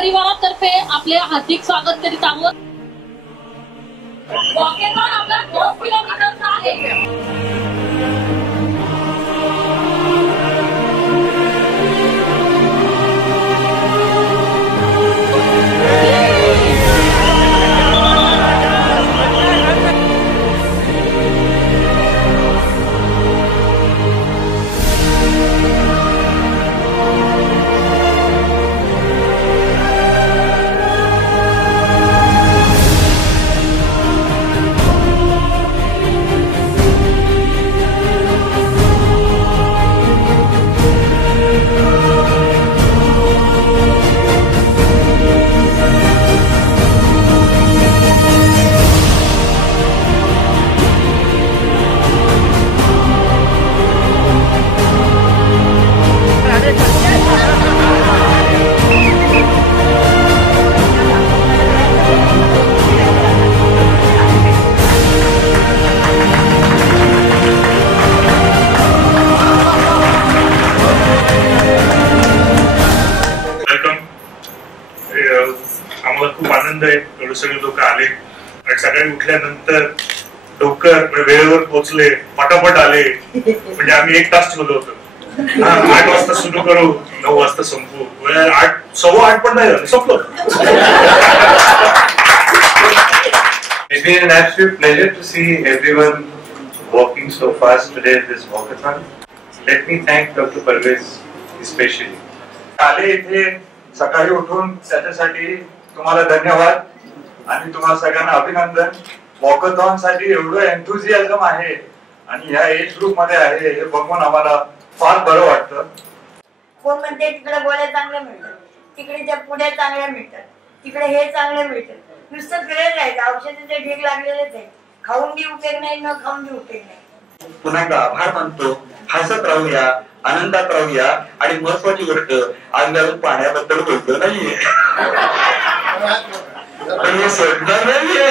परिवारातर्फे आपले हार्दिक स्वागत करीत आहोत। वॉकेथॉन आपला 2 किलोमीटरचा आहे। आम्हाला खूप आनंद आहे, एवढे सगळे लोक आले आणि सकाळी उठल्यानंतर लवकर वेळेवर पोहोचले, पटापट आले. म्हणजे आम्ही 1 तास ठेवलं होतं. 8 वाजता सुरू करू, 9 वाजता संपू. 8:15 पण नाही झालं, संपलं. It's been an absolute pleasure to see everyone walking so fast today at this walkathon. Let me thank Dr. Parvez especially. आले इथे सकाळी उठून त्याच्यासाठी तुम्हाला धन्यवाद आणि तुम्हाला सगळ्यांना अभिनंदन. वॉकथॉन साठी एवढं एन्थुझियाझम आहे आणि ह्या एज ग्रुप मध्ये आहे हे बघून आम्हाला फार बरं वाटतं. कोण म्हणते तिकडे गोळ्या चांगल्या मिळतात, तिकडे पुढे चांगल्या मिळतात, तिकडे हे चांगलं मिळतं. नुसतं फिरत राहायचं, औषधाचे ढीग लागलेलेच आहे. खाऊन बी उपयोग नाही, न खाऊन बी उपयोग नाही. पुन्हा एकदा आभार मानतो. हसत राहूया, आनंदात राहूया आणि महत्वाची गोष्ट अंगावर पाण्याबद्दल बोलतो नाहीये. पण हे सोडणार नाहीये.